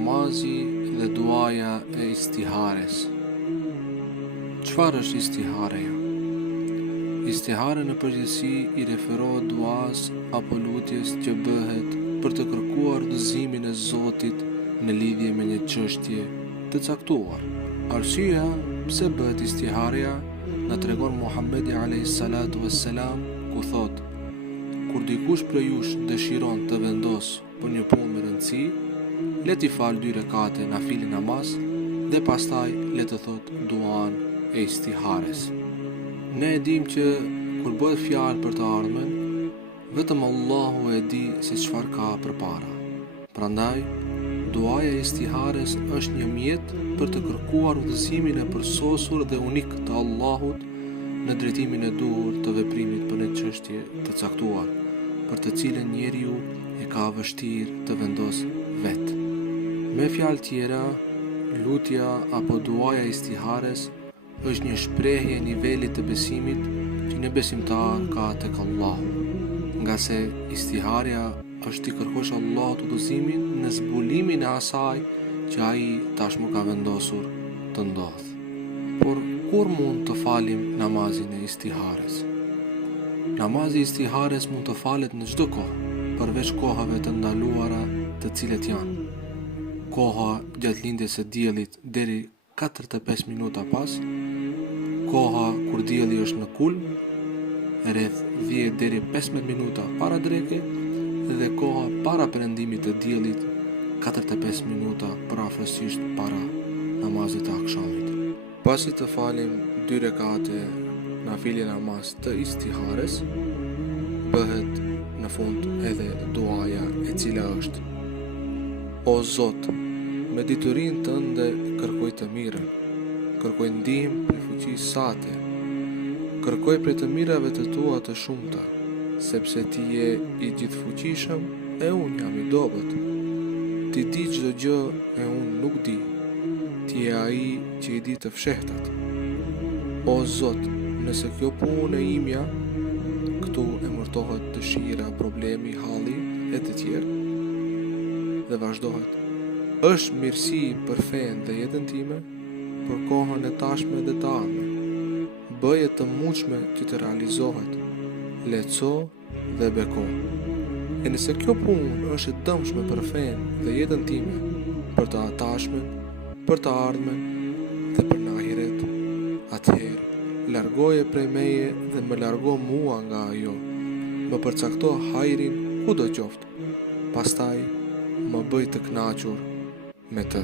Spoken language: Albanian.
namazi dhe duaja e istihares. Çfarë është istihareja? Istihare në përgjithësi i referohet duas apo lutjes që bëhet për të kërkuar udhëzimin e Zotit në lidhje me një çështje të caktuar. Arsyeja pse bëhet istihareja na tregon Muhamedi alayhis salatu wassalam, ku thotë: kur dikush prej jush dëshiron të vendosë për një punë me rëndësi, le t'i falë 2 rekate nafile namaz dhe pastaj le të thot duan e istihares. Ne e dim që kur bëhet fjalë për të ardhmen, vetëm Allahu e di se çfarë ka përpara. Prandaj, duaja e istihares është një mjet për të kërkuar udhëzimin e përsosur dhe unik të Allahut në drejtimin e duhur të veprimit për një çështje të caktuar, për të cilën njeriu e ka vështirë të vendosë vetë. Me fjalë tjera, lutja apo duaja e istihares është një shprehje e nivelit të besimit që një besimtar ka tek Allahu, nga se istiharja është t'i kërkosh Allahut udhëzimin në zbulimin e asaj që ai tashmë ka vendosur të ndodhë. Por kur mund të falim namazin e istihares? Namazi i istihares mund të falet në çdo kohë, përveç kohave të ndaluara, të cilet janë koha gjatë lindjes së diellit deri 45 minuta pas, koha kur dielli është në kulm, rreth 10 deri 15 minuta para dreke, dhe koha para perëndimit të diellit 45 minuta parafrasisht para namazit të akşamit. Pasi të falim 2 rekate nafile namaz të istihares, bëhet në fund edhe duaja e cila është: O Zot, me diturinë tënde kërkoj të mirën, kërkoj ndihmë për fuqisë sate, kërkoj prej të mirave të tua të shumta, sepse ti je i gjithfuqishëm e unë jam i dobët. Ti di çdo gjë e unë nuk di. Ti je ai që i di të fshehtat. O Zot, nëse kjo punë e imja, këtu emërtohet dëshira, problemi, halli e të tjerë, dhe vazhdohet: është mirësi për fen dhe jetën time, për kohën e tashme dhe të ardhme. Bëje të mundshme që të realizohet, leco dhe beko. E nëse kjo punë është e dëmshme për fen dhe jetën time, për të atashmen, për të ardhmen dhe për në ahiret, atëherë largoje prej meje dhe më largo mua nga ajo, më përcakto hajrin ku do qoftë, pastaj më bëj të kënaqur me të.